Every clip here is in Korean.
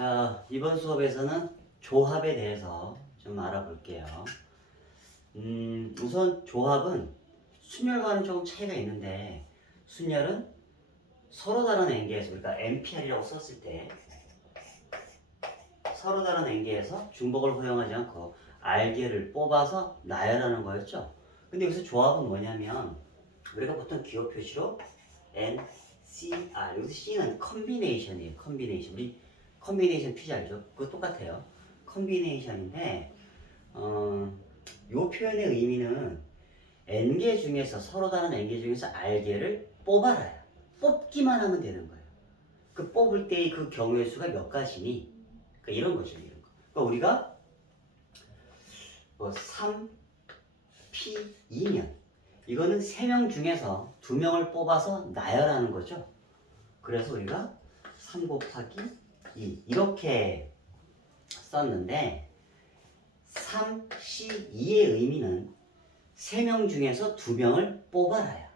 자, 이번 수업에서는 조합에 대해서 좀 알아볼게요. 우선 조합은 순열과는 조금 차이가 있는데, 순열은 서로 다른 앵계에서, 우리가 NPR이라고 썼을 때 서로 다른 앵계에서 중복을 허용하지 않고 알게를 뽑아서 나열하는 거였죠. 근데 여기서 조합은 뭐냐면, 우리가 보통 기호 표시로 N, C, R, 여기서 C는 컨비네이션이에요. 컨비네이션. 우리 컨비네이션 퀴즈 알죠? 그거 똑같아요. 컨비네이션인데, 요 표현의 의미는 N개 중에서, 서로 다른 N개 중에서 R개를 뽑아라요. 뽑기만 하면 되는 거예요. 그 뽑을 때의 그 경우의 수가 몇 가지니? 그러니까 이런 거죠, 이런 거. 그러니까 우리가 뭐 3, P, 2면 이거는 3명 중에서 2명을 뽑아서 나열하는 거죠. 그래서 우리가 3 곱하기 2 이렇게 썼는데 3C2의 의미는 3명 중에서 2명을 뽑아라요.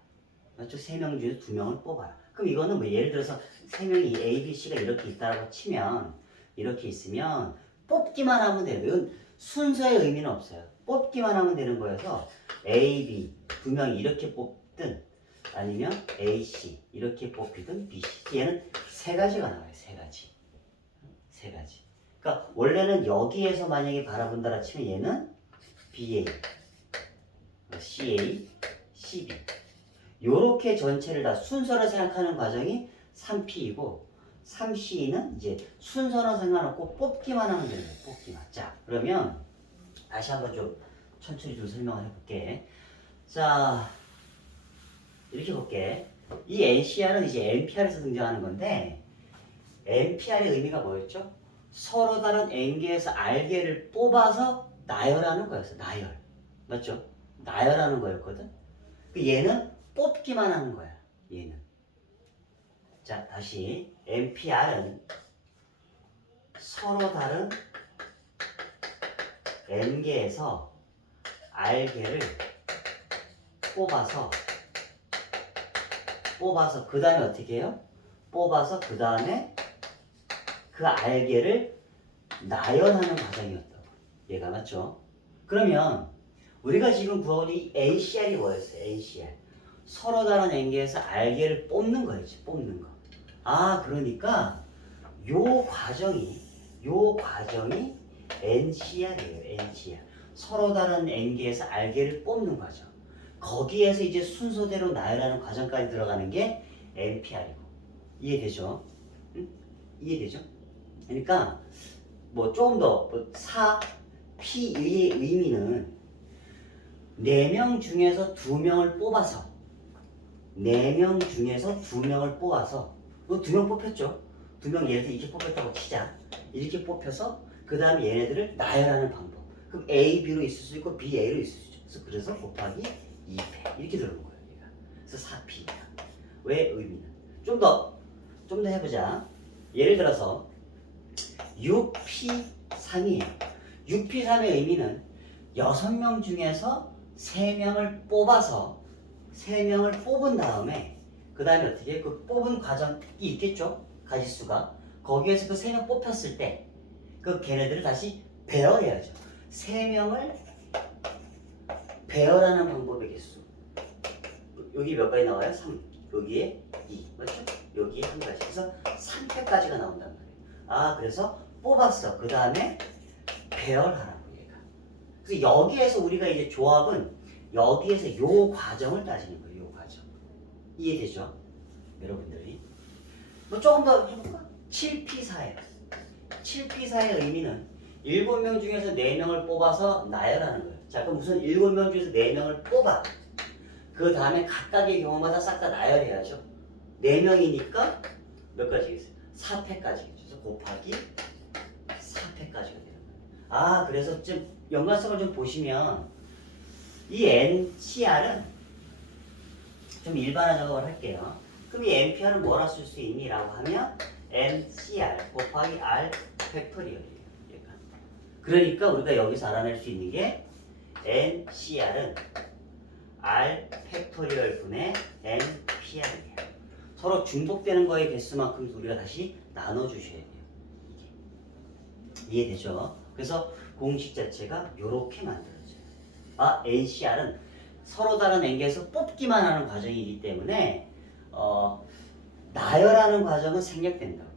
맞죠? 3명 중에서 2명을 뽑아라. 그럼 이거는 뭐 예를 들어서 3명이 A, B, C가 이렇게 있다고 치면 이렇게 있으면 뽑기만 하면 돼요. 이건 순서의 의미는 없어요. 뽑기만 하면 되는 거여서 A, B 2명이 이렇게 뽑든 아니면 A, C 이렇게 뽑히든 B, C 얘는 3가지가 나와요. 3가지. 3가지. 그러니까 원래는 여기에서 만약에 바라본다라 치면 얘는 BA, CA, CB 요렇게 전체를 다 순서로 생각하는 과정이 3P이고 3C는 이제 순서로 상관없고 뽑기만 하면 되는 거예요. 뽑기만. 자, 그러면 다시 한번 좀 천천히 좀 설명을 해볼게. 자, 이렇게 볼게. 이 NCR은 이제 NPR에서 등장하는 건데 NPR의 의미가 뭐였죠? 서로 다른 N개에서 R개를 뽑아서 나열하는 거였어. 나열. 맞죠? 나열하는 거였거든. 얘는 뽑기만 하는 거야. 얘는. 자, 다시 NPR은 서로 다른 N개에서 R개를 뽑아서 그 다음에 어떻게 해요? 뽑아서 그 다음에 그 R개를 나열하는 과정이었다고. 얘가 맞죠? 그러면 우리가 지금 구하고 있는 이 NCR이 뭐였어요? NCR. 서로 다른 N개에서 R개를 뽑는 거였지. 뽑는 거. 아, 그러니까 요 과정이 NCR이에요. NCR. 서로 다른 N개에서 R개를 뽑는 과정. 거기에서 이제 순서대로 나열하는 과정까지 들어가는 게 NPR이고. 이해되죠? 응? 이해되죠? 그러니까 뭐 조금 더 4P의 의미는 4명 중에서 2명을 뽑아서 4명 중에서 2명을 뽑아서 2명 뽑혔죠? 2명 예를 들어 이렇게 뽑혔다고 치자. 이렇게 뽑혀서 그 다음에 얘네들을 나열하는 방법. 그럼 A, B로 있을 수 있고 B, A로 있을 수 있죠. 그래서 곱하기 2배 이렇게 들어오는 거예요. 얘가. 그래서 4P. 왜 의미는? 좀 더 해보자. 예를 들어서 6P3이에요. 6P3의 의미는 6명 중에서 3명을 뽑아서 3명을 뽑은 다음에 그 다음에 어떻게 그 뽑은 과정이 있겠죠? 가지수가. 거기에서 그 3명 뽑혔을 때 그 걔네들을 다시 배열해야죠. 3명을 배열하는 방법의 개수. 여기 몇 가지 나와요? 3. 여기에 2. 맞죠? 여기에 1가지. 그래서 3회까지가 나온단 말이에요. 아, 그래서 뽑았어. 그 다음에 배열하라고 얘가. 그래서 여기에서 우리가 이제 조합은 여기에서 요 과정을 따지는 거예요. 요 과정. 이해되죠? 여러분들이. 뭐 조금 더 해볼까? 7P4예요. 7P4의 의미는 7명 중에서 4명을 뽑아서 나열하는 거예요. 자, 그럼 우선 7명 중에서 4명을 뽑아. 그 다음에 각각의 경우마다 싹 다 나열해야죠. 4명이니까 몇 가지겠어요? 4패까지겠죠. 그래서 곱하기 4패까지가 되는 거예요. 아, 그래서 좀 연관성을 좀 보시면 이 NCR은 좀 일반화 작업을 할게요. 그럼 이 NPR은 뭐라 쓸 수 있니? 라고 하면 NCR 곱하기 R 팩토리얼이에요. 얘가. 그러니까 우리가 여기서 알아낼 수 있는 게 NCR은 R 팩토리얼 분의 NPR이에요. 서로 중복되는 거의 개수만큼 우리가 다시 나눠주셔야 돼요. 이해되죠? 그래서 공식 자체가 이렇게 만들어져요. 아, NCR은 서로 다른 앵계에서 뽑기만 하는 과정이기 때문에 나열하는 과정은 생략된다고.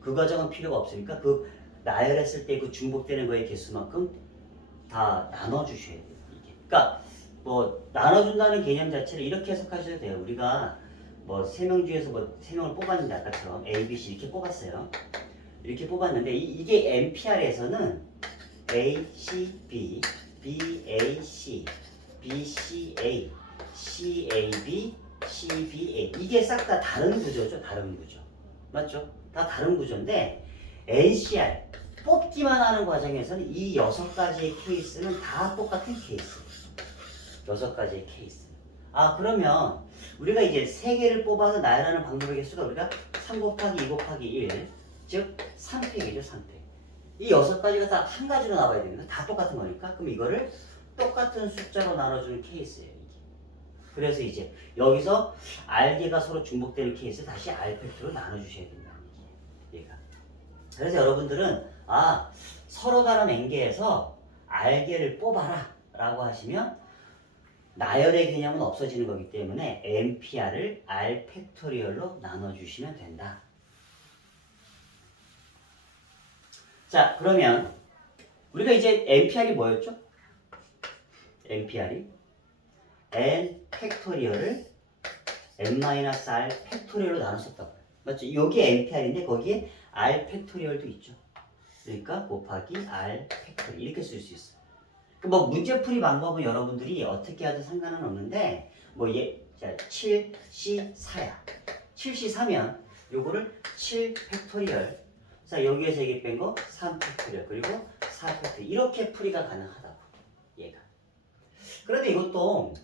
그 과정은 필요가 없으니까 그 나열했을 때 그 중복되는 거의 개수만큼 다 나눠주셔야 돼요. 이게. 그러니까 뭐 나눠준다는 개념 자체를 이렇게 해석하셔도 돼요. 우리가 뭐 3명 중에서 뭐 3명을 뽑았는데 아까처럼 A, B, C 이렇게 뽑았어요. 이렇게 뽑았는데 이게 NPR에서는 A, C, B, B, A, C, B, C, A, C, A, B, C, B, A 이게 싹 다 다른 구조죠. 다른 구조. 맞죠? 다 다른 구조인데 NCR 뽑기만 하는 과정에서는 이 6가지의 케이스는 다 똑같은 케이스. 6가지의 케이스. 아, 그러면 우리가 이제 3개를 뽑아서 나열하는 방법의 개수가 우리가 3 곱하기 2 곱하기 1, 즉 3팩이죠, 3팩. 이 6가지가 다 한 가지로 나와야 됩니다. 다 똑같은 거니까. 그럼 이거를 똑같은 숫자로 나눠주는 케이스예요, 이게. 그래서 이제 여기서 R개가 서로 중복되는 케이스 다시 R팩트로 나눠주셔야 된다는 얘기예요, 얘가. 그래서 여러분들은 서로 다른 N개에서 R개를 뽑아라 라고 하시면 나열의 개념은 없어지는 거기 때문에 NPR을 R 팩토리얼로 나눠주시면 된다. 자, 그러면 우리가 이제 NPR이 뭐였죠? NPR이 N 팩토리얼을 N-R 팩토리얼로 나눴었다고요. 맞죠? 여기 NPR인데 거기에 R 팩토리얼도 있죠. 그러니까 곱하기 R 팩토리얼 이렇게 쓸 수 있어요. 뭐 문제풀이 방법은 여러분들이 어떻게 하든 상관은 없는데 자, 7C4야. 7C4면 요거를 7 팩토리얼. 자, 여기에서 이게 뺀 거 3 팩토리얼 그리고 4 팩토리얼 이렇게 풀이가 가능하다고. 얘가. 그런데 이것도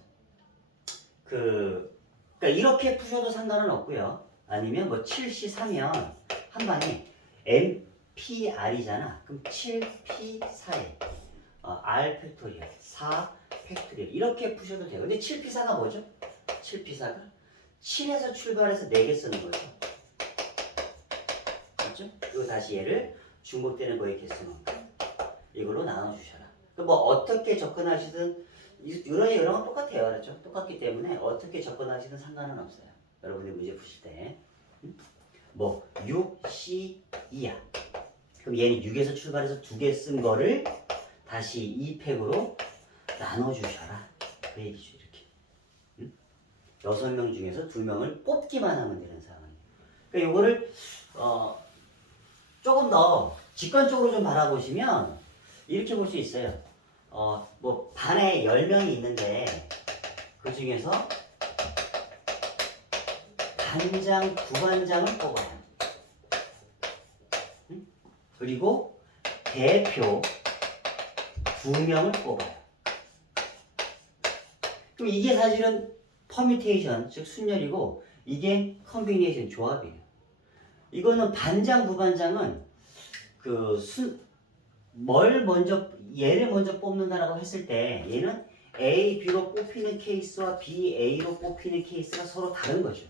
그러니까 이렇게 푸셔도 상관은 없고요. 아니면 뭐 7C4면 한 방에 NPR이잖아. 그럼 7P4에 R 팩토리얼, 4 팩토리얼 이렇게 푸셔도 돼요. 근데 7P4가 뭐죠? 7P4가 7에서 출발해서 4개 쓰는 거죠. 맞죠? 그리고 다시 얘를 중복되는 거의 개수만큼 이걸로 나눠주셔라. 뭐 어떻게 접근하시든 이런 건 똑같아요. 그렇죠? 똑같기 때문에 어떻게 접근하시든 상관은 없어요. 여러분이 문제 푸실 때. 뭐 6, C, 2야. 그럼 얘는 6에서 출발해서 2개 쓴 거를 다시 2팩으로 나눠주셔라. 그 얘기죠, 이렇게. 6명 중에서 2명을 뽑기만 하면 되는 상황이에요. 그러니까 요거를, 조금 더 직관적으로 좀 바라보시면 이렇게 볼 수 있어요. 뭐, 반에 10명이 있는데 그 중에서 반장, 부반장을 뽑아요. 그리고 대표 2명을 뽑아요. 그럼 이게 사실은 퍼뮤테이션, 즉 순열이고 이게 컨비네이션 조합이에요. 이거는 반장, 부반장은 얘를 먼저 뽑는다라고 했을 때 얘는 A, B로 뽑히는 케이스와 B, A로 뽑히는 케이스가 서로 다른 거죠.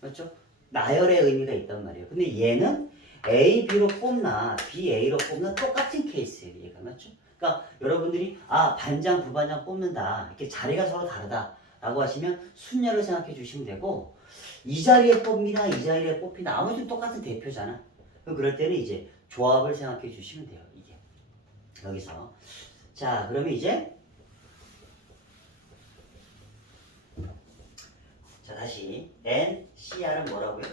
맞죠? 나열의 의미가 있단 말이에요. 근데 얘는 A, B로 뽑나 B, A로 뽑나 똑같은 케이스예요. 얘가 맞죠? 그러니까 여러분들이 반장, 부반장 뽑는다. 이렇게 자리가 서로 다르다. 라고 하시면 순열을 생각해 주시면 되고 이 자리에 뽑니다. 이 자리에 뽑히나 아무튼 똑같은 대표잖아. 그럼 그럴 때는 이제 조합을 생각해 주시면 돼요. 이게 여기서 자 그러면 이제 자 다시 NCR은 뭐라고요?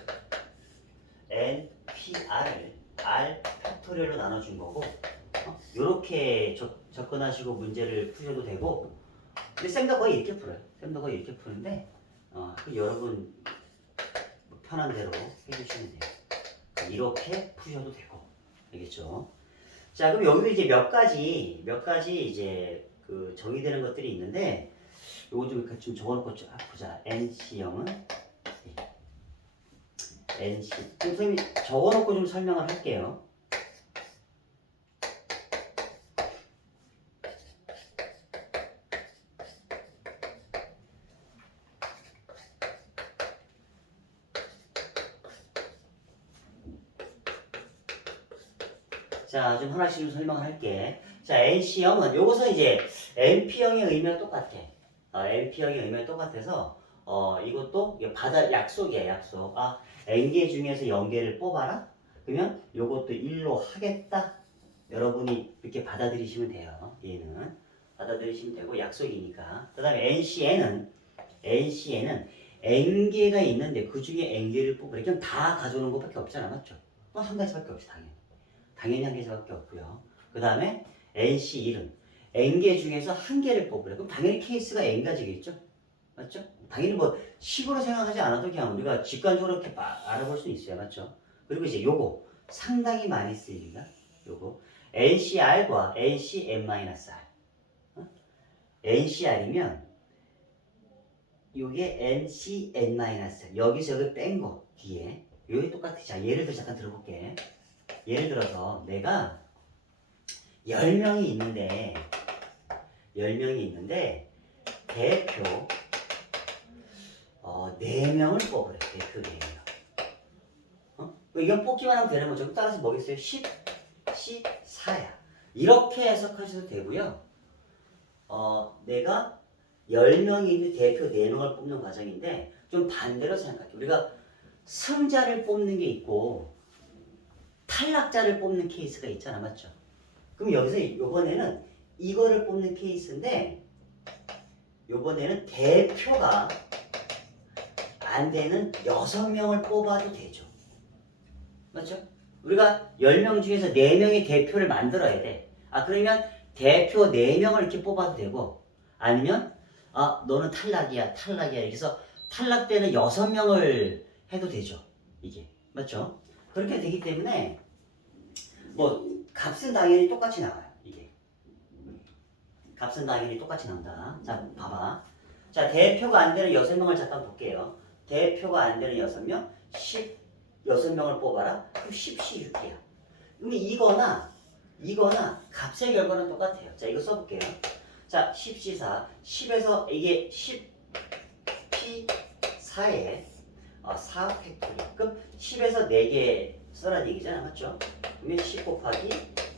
NPR을 R 팩토리얼로 나눠준 거고 이렇게 접근하시고 문제를 푸셔도 되고 근데 쌤도 거의 이렇게 풀어요. 쌤도 거의 이렇게 푸는데 여러분 편한 대로 해주시면 돼요. 이렇게 푸셔도 되고 알겠죠? 자 그럼 여기도 이제 몇 가지 이제 정의되는 것들이 있는데 요거 좀 적어놓고 보자. NC형은 NC 선생님이 적어놓고 좀 설명을 할게요. 자, 좀 하나씩 좀 설명을 할게. 자, NC형은 요것은 이제 NP형의 의미가 똑같아. NP형의 의미가 똑같아서 이것도 이게 받아 약속이야, 약속. 아, N개 중에서 0개를 뽑아라. 그러면 요것도 1로 하겠다. 여러분이 이렇게 받아들이시면 돼요. 얘는 받아들이시면 되고 약속이니까. 그다음에 NC에는 N개가 있는데 그 중에 N개를 뽑으래. 그냥 다 가져오는 것밖에 없잖아, 맞죠? 한 가지밖에 없지, 당연히 한 개밖에 없고요. 그 다음에 NC1은 N개 중에서 한 개를 뽑으래. 그럼 당연히 케이스가 N가지겠죠? 맞죠? 당연히 뭐 식으로 생각하지 않아도 그냥 우리가 직관적으로 이렇게 알아볼 수 있어요. 맞죠? 그리고 이제 요거 상당히 많이 쓰입니다. 요거 NCR과 NCN-R. NCR이면 요게 NCN-R. 여기서 여기 뺀 거 뒤에 요게 똑같아. 자, 예를 들어 잠깐 들어볼게. 예를 들어서 내가 10명이 있는데 대표 4명을 뽑으래. 대표 4명. 이건 뽑기만 하면 되는 거죠. 따라서 뭐겠어요? 10, 14야. 이렇게 해석하셔도 되고요. 내가 10명이 있는 대표 4명을 뽑는 과정인데 좀 반대로 생각할게요. 우리가 승자를 뽑는 게 있고 탈락자를 뽑는 케이스가 있잖아. 맞죠? 그럼 여기서 이번에는 이거를 뽑는 케이스인데 이번에는 대표가 안 되는 6명을 뽑아도 되죠. 맞죠? 우리가 10명 중에서 4명의 대표를 만들어야 돼. 그러면 대표 4명을 이렇게 뽑아도 되고 아니면 너는 탈락이야. 그래서 탈락되는 6명을 해도 되죠. 이게. 맞죠? 그렇게 되기 때문에 뭐 값은 당연히 똑같이 나와요. 이게. 값은 당연히 똑같이 나온다. 자, 봐봐. 자, 대표가 안 되는 6명을 잠깐 볼게요. 대표가 안 되는 6명, 6명을 뽑아라. 그럼 10C6이야. 그럼 이거나 값의 결과는 똑같아요. 자, 이거 써볼게요. 자, 10C4. 10에서 이게 10P4에 4 팩토리. 그럼 10에서 4개 써라는 얘기잖아. 맞죠? 그러면 10 곱하기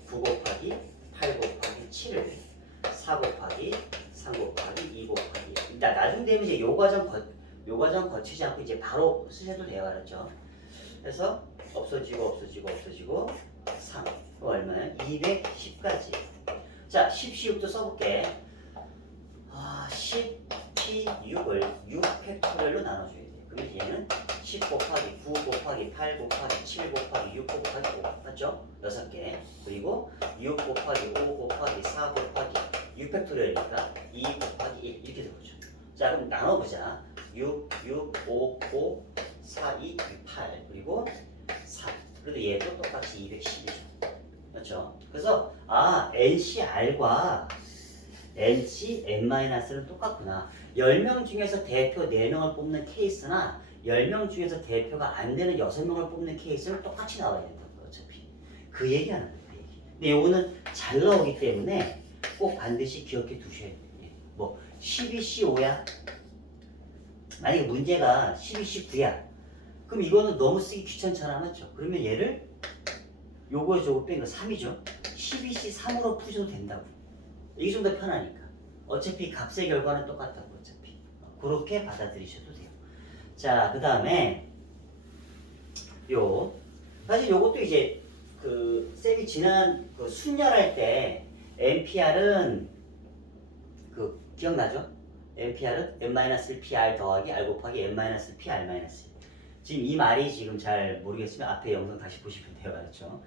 9 곱하기 8 곱하기 7을 4 곱하기 3 곱하기 2 곱하기 일단 나중 되면 이제 요 과정 거치지 않고 이제 바로 쓰셔도 돼요. 알았죠? 그래서 없어지고 3 얼마야? 210까지. 자, 10C6도 써볼게. 10P6을 6 팩토리얼로 나눠줘야 돼. 그러면 얘는 10 곱하기 9 곱하기 8 곱하기 7 곱하기 6 곱하기 5 맞죠? 6개. 그리고 6 곱하기 5 곱하기 4 곱하기 6 팩토리얼이니까 2 곱하기 1 이렇게 되죠. 자, 그럼 나눠보자. 6, 5, 5, 4, 2, 6, 8 그리고 3. 그래도 얘도 똑같이 210이죠. 그렇죠? 그래서 NCR과 NCN-는 똑같구나. 10명 중에서 대표 4명을 뽑는 케이스나 10명 중에서 대표가 안 되는 6명을 뽑는 케이스는 똑같이 나와야 된다고 어차피. 그 얘기하는 거예요. 그 얘기. 근데 요거는 잘 나오기 때문에 꼭 반드시 기억해 두셔야 돼요. 뭐 12C5야? 만약에 문제가 12C9야. 그럼 이거는 너무 쓰기 귀찮잖아. 맞죠? 그러면 얘를 저거 뺀 거 3이죠. 12C3으로 푸셔도 된다고. 이게 좀 더 편하니까. 어차피 값의 결과는 똑같다고 어차피. 그렇게 받아들이셔도 돼요. 자, 그 다음에 사실 요것도 이제 쌤이 지난 순열할 때 NPR은 기억나죠? NPR은 N-PR 더하기 R 곱하기 N-PR-. 지금 이 말이 지금 잘 모르겠으면 앞에 영상 다시 보시면 돼요. 알았죠?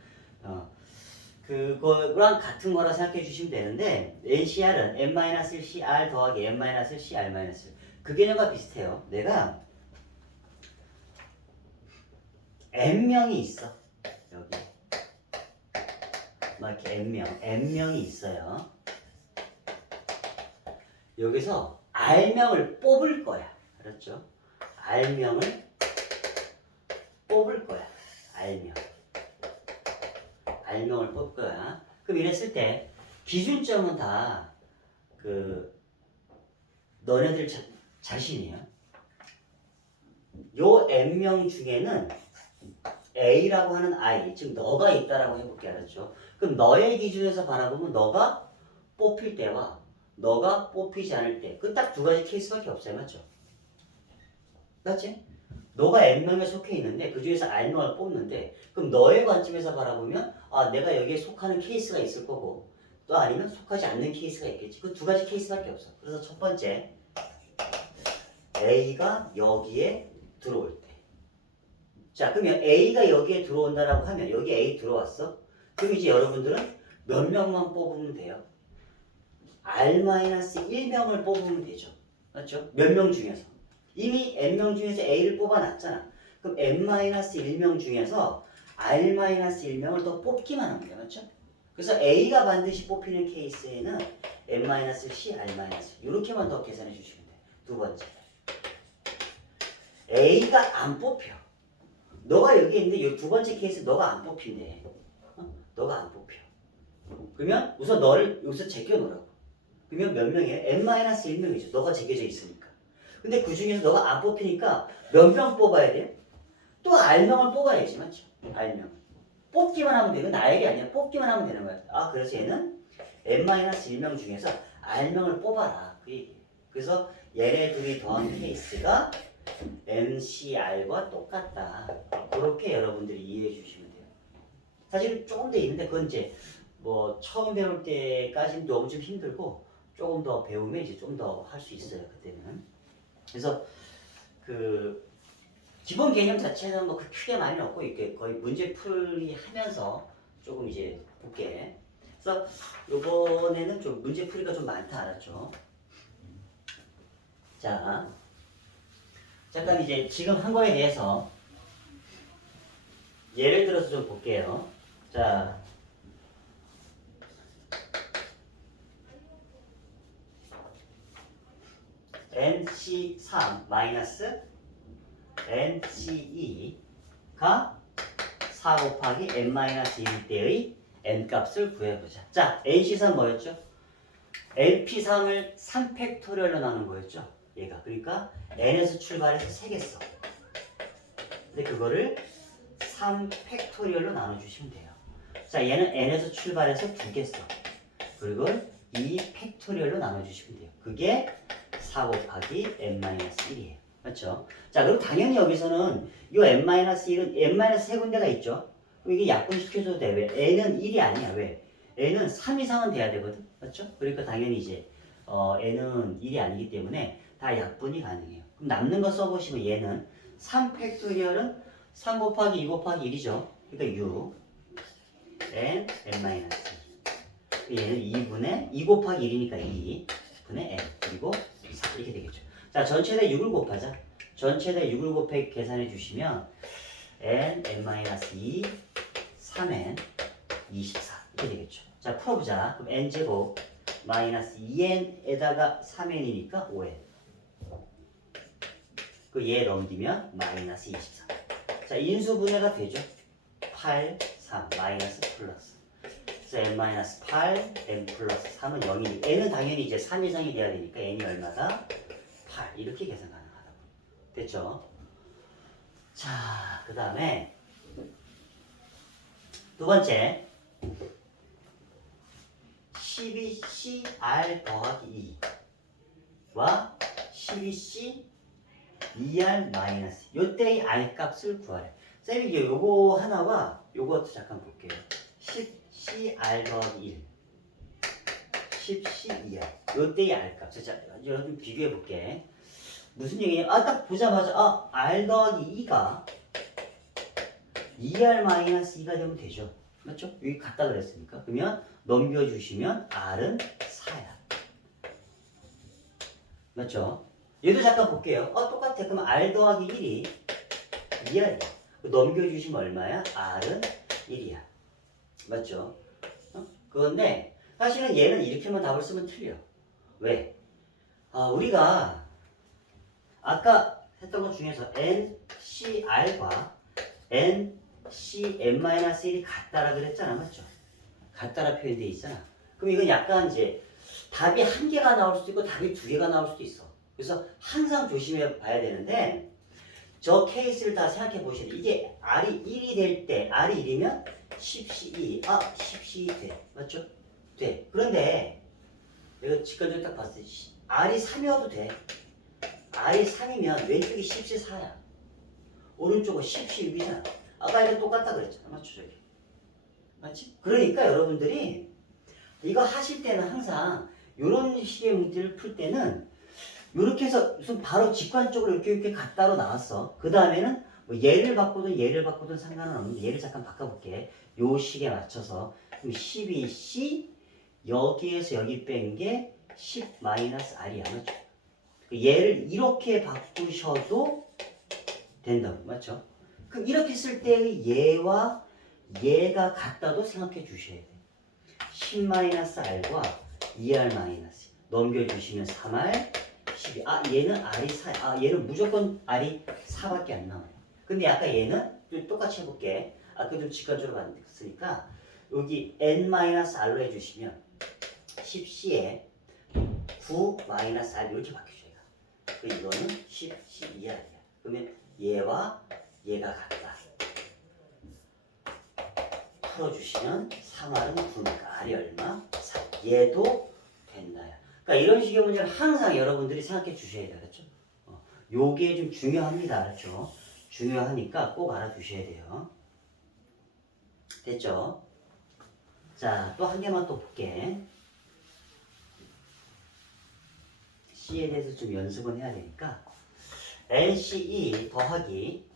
그거랑 같은 거라 생각해 주시면 되는데 NCR은 N-CR 더하기 N-CR-. 그 개념과 비슷해요. 내가 N명이 있어. 여기 막 이렇게 N명이 있어요. 여기서 R명을 뽑을 거야. 알았죠? R명을 뽑을 거야. R명을 뽑을 거야. 그럼 이랬을 때 기준점은 다 너네들 자신이에요. 요 N명 중에는 A라고 하는 I, 즉 너가 있다라고 해볼게. 알았죠? 그럼 너의 기준에서 바라보면 너가 뽑힐 때와 너가 뽑히지 않을 때, 그 딱 두 가지 케이스밖에 없어요. 맞죠? 맞지? 너가 N명에 속해 있는데 그 중에서 R명을 뽑는데, 그럼 너의 관점에서 바라보면 아, 내가 여기에 속하는 케이스가 있을 거고, 또 아니면 속하지 않는 케이스가 있겠지. 그 두 가지 케이스밖에 없어. 그래서 첫 번째, A가 여기에 들어올 때. 자, 그러면 A가 여기에 들어온다라고 하면, 여기 A 들어왔어? 그럼 이제 여러분들은 몇 명만 뽑으면 돼요? R-1명을 뽑으면 되죠. 맞죠? 몇 명 중에서. 이미 N명 중에서 A를 뽑아놨잖아. 그럼 N-1명 중에서 R-1명을 더 뽑기만 하면 돼. 맞죠? 그래서 A가 반드시 뽑히는 케이스에는 N-C, R-C 이렇게만 더 계산해 주시면 돼. 두 번째. A가 안 뽑혀. 너가 여기 있는데 이 두 번째 케이스 너가 안 뽑힌대. 너가 안 뽑혀. 그러면 우선 너를 여기서 제껴놓으라고. 그러면 몇 명이에요? N-1명이죠. 너가 제껴져 있으니까. 근데 그 중에서 너가 안 뽑히니까 몇 명 뽑아야 돼요? 또 R명을 뽑아야지. 맞죠? R명. 뽑기만 하면 돼. 이건 나에게 아니야. 뽑기만 하면 되는 거야. 아, 그래서 얘는 N-1명 중에서 R명을 뽑아라. 그 얘기예요. 그래서 얘네 둘이 더한 케이스가 MCR과 똑같다. 그렇게 여러분들이 이해해 주시면 돼요. 사실 조금 더 있는데 그건 이제 뭐 처음 배울 때까지는 너무 좀 힘들고 조금 더 배우면 이제 좀 더 할 수 있어요. 그때는. 그래서 그 기본 개념 자체는 뭐 크게 많이 없고 이렇게 거의 문제 풀이 하면서 조금 이제 볼게. 그래서 이번에는 좀 문제 풀이가 좀 많다. 알았죠? 자, 잠깐 이제 지금 한 거에 대해서 예를 들어서 좀 볼게요. 자, NC3 마이너스 NC2가 4 곱하기 N-1일 때의 N값을 구해보자. 자, NC3 뭐였죠? NP3을 3팩토리얼로 나눈 거였죠. 얘가. 그러니까 N에서 출발해서 3개 써. 근데 그거를 3팩토리얼로 나눠주시면 돼요. 자, 얘는 N에서 출발해서 2개 써. 그리고 2팩토리얼로 나눠주시면 돼요. 그게 4 곱하기 N-1이에요. 맞죠? 자, 그럼 당연히 여기서는 이 N-1은 N-3군데가 있죠? 그럼 이게 약분시켜줘도 돼. 왜? N은 1이 아니야. 왜? N은 3 이상은 돼야 되거든. 맞죠? 그러니까 당연히 이제 N은 1이 아니기 때문에 다 약분이 가능해요. 그럼 남는 거 써보시면 얘는 3팩토리얼은 3 곱하기 2 곱하기 1이죠. 그러니까 6 N, N-2. 얘는 2분의 2 곱하기 1이니까 2분의 N 그리고 4 이렇게 되겠죠. 자, 전체에다 6을 곱하자. 전체에다 6을 곱해 계산해 주시면 N, N-2, 3N, 24 이렇게 되겠죠. 자, 풀어보자. 그럼 N제곱 마이너스 2N에다가 3N이니까 5N. 그 얘 넘기면 마이너스 24. 자, 인수분해가 되죠. 8, 3 마이너스 플러스. 그래서 N-8, N 플러스 3은 0이니 N은 당연히 이제 3 이상이 돼야 되니까 N이 얼마다? 8 이렇게 계산 가능하다고. 됐죠? 자, 그 다음에 두 번째 12CR 더하기 2와 12C 2R 마이너스 요때의 R 값을 구하래. 쌤이 이제 요거 하나와 요것도 잠깐 볼게요. 10CR 더하기 1 10C2R 요때의 R 값. 자, 여러분 비교해 볼게. 무슨 얘기냐? 아, 딱 보자마자 R 더하기 2가 2R 마이너스 2가 되면 되죠. 맞죠? 여기 같다 그랬으니까. 그러면 넘겨주시면 R은 4야. 맞죠? 얘도 잠깐 볼게요. 똑같아. 그럼 R 더하기 1이 2R이야. 넘겨주시면 얼마야? R은 1이야. 맞죠? 그런데 사실은 얘는 이렇게만 답을 쓰면 틀려. 왜? 우리가 아까 했던 것 중에서 NCR과 NCN-1이 같다라 그랬잖아. 맞죠? 같다라 표현되어 있잖아. 그럼 이건 약간 이제 답이 한 개가 나올 수도 있고 답이 두 개가 나올 수도 있어. 그래서 항상 조심해 봐야 되는데 저 케이스를 다 생각해 보셔야 돼요. 이게 R이 1이 될 때, R이 1이면 10C2, 10C2 돼. 맞죠? 돼. 그런데 내가 직관적으로 딱 봤을 때 R이 3이어도 돼. R이 3이면 왼쪽이 10C4야. 오른쪽은 10C6이잖아. 아까 이거 똑같다 그랬잖아. 맞죠? 저기. 맞지? 그러니까 여러분들이 이거 하실 때는 항상 이런 식의 문제를 풀 때는 이렇게 해서 우선 바로 직관적으로 이렇게 갖다로 나왔어. 그 다음에는 뭐 얘를 바꾸든 상관은 없는데 얘를 잠깐 바꿔볼게. 요 식에 맞춰서 그럼 12C 여기에서 여기 뺀 게 10-R이야. 맞죠? 얘를 이렇게 바꾸셔도 된다고. 맞죠? 그럼 이렇게 쓸 때의 얘와 얘가 같다도 생각해 주셔야 돼. 10-R과 2R- 넘겨주시면 3R 12. 얘는 R이 4. 얘는 무조건 R이 4밖에 안 나와요. 근데 아까 얘는 좀 똑같이 해볼게. 아까 좀 직관적으로 만들었으니까 여기 N-R로 해주시면 10C에 9-R 이렇게 바뀌셔요. 이거는 10C2R이야. 그러면 얘와 얘가 같다. 풀어주시면 3R은 9니까 R이 얼마? 4. 얘도 된다야. 그러니까 이런 식의 문제는 항상 여러분들이 생각해 주셔야 돼요. 그렇죠? 요게 좀 중요합니다. 그렇죠? 중요하니까 꼭 알아두셔야 돼요. 됐죠? 자, 또 한 개만 또 볼게. C에 대해서 좀 연습은 해야 되니까 NC2 더하기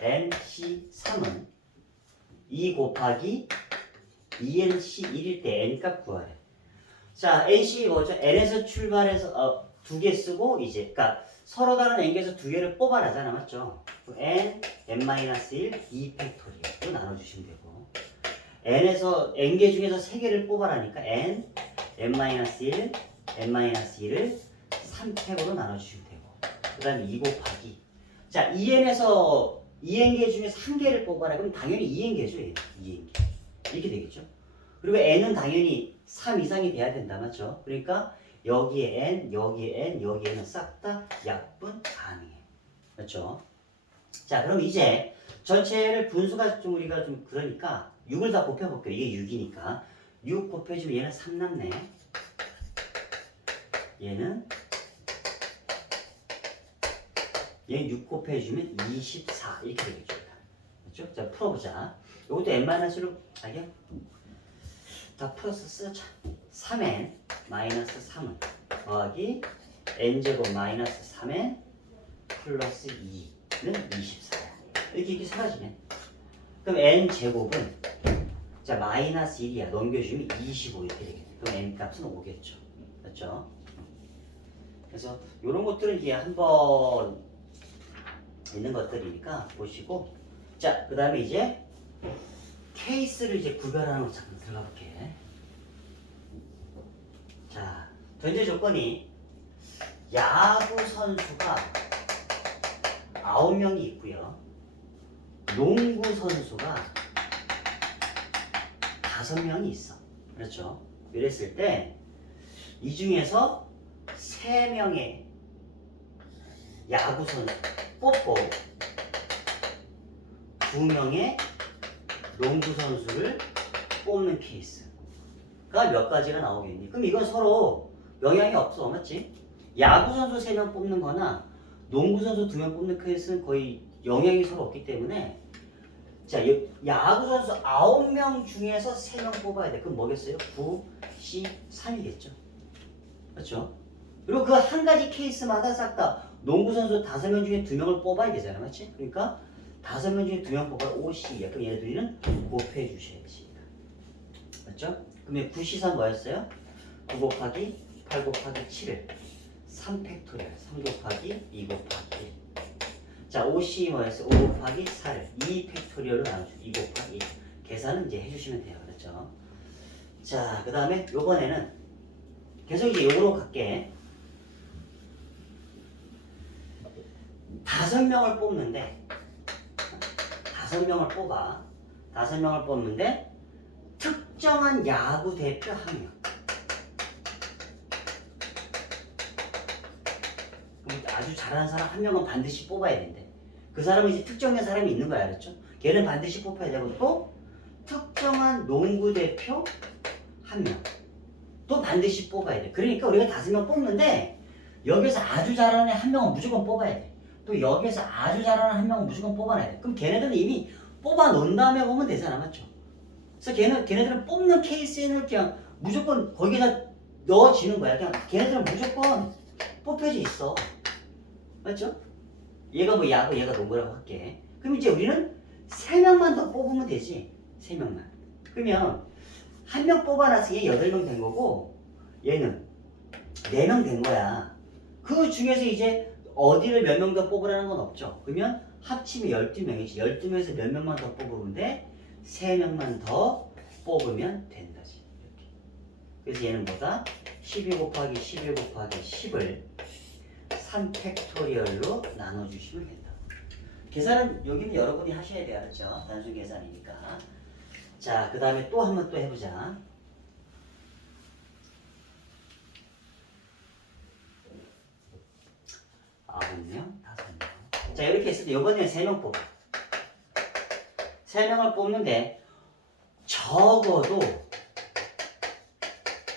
NC3은 2 곱하기 2NC1일 때 N값 구하래. 자, NC 뭐죠? N에서 출발해서 두 개 쓰고 이제 그러니까 서로 다른 N개에서 두 개를 뽑아내잖아. 맞죠? N, N-1, 2 팩토리얼로 나눠주시면 되고 N에서 N개 중에서 세 개를 뽑아라니까 N, N-1, N-2를 3팩으로 나눠주시면 되고 그 다음에 2 곱하기 자, 2N에서 2N개 중에서 한 개를 뽑아라. 그럼 당연히 2N개죠. 2N개. 이렇게 되겠죠. 그리고 N은 당연히 3 이상이 돼야 된다. 맞죠? 그러니까 여기에 N, 여기에 N, 여기에는 싹 다 약분 가능해. 맞죠? 자, 그럼 이제 전체를 분수가 좀 우리가 좀 그러니까 6을 다 곱해볼게요. 이게 6이니까 6 곱해주면 얘는 3 남네. 얘는 6 곱해주면 24 이렇게 되겠죠. 그렇죠? 자, 풀어보자. 이것도 n-로 알게? 다 풀어서 쓰자. 3n 마이너스 3은 더하기 n제곱 마이너스 3n 플러스 2는 24야. 이렇게 사라지네. 그럼 n제곱은 자 마이너스 1이야. 넘겨주면 25 이렇게 되겠네. 그럼 n값은 5겠죠. 맞죠? 그래서 이런 것들은 이제 한번 있는 것들이니까 보시고 자, 그 다음에 이제 케이스를 이제 구별하는 거 잠깐 들어가 볼게. 자, 전제 조건이 야구 선수가 9명이 있고요. 농구 선수가 5명이 있어. 그렇죠? 이랬을 때 이 중에서 3명의 야구 선수 뽑고 2명의 농구 선수를 뽑는 케이스가 몇 가지가 나오겠니? 그럼 이건 서로 영향이 없어. 맞지? 야구 선수 3명 뽑는 거나 농구 선수 2명 뽑는 케이스는 거의 영향이 서로 없기 때문에 자, 야구 선수 9명 중에서 3명 뽑아야 돼. 그럼 뭐겠어요? 9, C, 3이겠죠. 그렇죠? 그리고 그 한 가지 케이스마다 싹 다 농구 선수 5명 중에 2명을 뽑아야 되잖아. 맞지? 그러니까 5명 중에 2명 뽑아 5C야. 그럼 얘네들은 곱해 주셔야지. 맞죠? 그러면 9C3 뭐였어요? 9 곱하기 8 곱하기 7을 3팩토리얼 3 곱하기 2 곱하기 1. 자, 5C 뭐였어요? 5 곱하기 4를 2팩토리얼로 나눠주고 2 곱하기 1. 계산은 이제 해주시면 돼요. 그렇죠? 자, 그 다음에 요번에는 계속 이제 요거로 갈게. 5명을 뽑는데 5명을 뽑아. 5명을 뽑는데 특정한 야구 대표 1명. 아주 잘하는 사람 1명은 반드시 뽑아야 된대. 그 사람은 이제 특정된 사람이 있는 거야. 알았죠? 걔는 반드시 뽑혀야 되고 또 특정한 농구 대표 한 명. 또 반드시 뽑아야 돼. 그러니까 우리가 5명 뽑는데 여기서 아주 잘하는 애 한 명은 무조건 뽑아야 돼. 또 여기서 아주 잘하는 한 명은 무조건 뽑아놔야 돼. 그럼 걔네들은 이미 뽑아 놓은 다음에 보면 되잖아. 맞죠? 그래서 걔네들은 뽑는 케이스에는 그냥 무조건 거기다 넣어지는 거야. 그냥 걔네들은 무조건 뽑혀져 있어. 맞죠? 얘가 뭐 야구, 얘가 농구라고 할게. 그럼 이제 우리는 3명만 더 뽑으면 되지. 3명만. 그러면 한 명 뽑아놔서 얘 8명 된 거고 얘는 4명 된 거야. 그 중에서 이제 어디를 몇 명 더 뽑으라는 건 없죠. 그러면 합치면 12명이지. 12명에서 몇 명만 더 뽑으면 돼? 3명만 더 뽑으면 된다지. 이렇게. 그래서 얘는 뭐다? 12 곱하기 11 곱하기 10을 3팩토리얼로 나눠주시면 된다. 계산은 여기는 여러분이 하셔야 돼요. 알았죠? 단순 계산이니까. 자, 그 다음에 또 한 번 또 해보자. 9명, 5명. 자, 이렇게 했을 때 이번에는 3명 뽑아. 3명을 뽑는데 적어도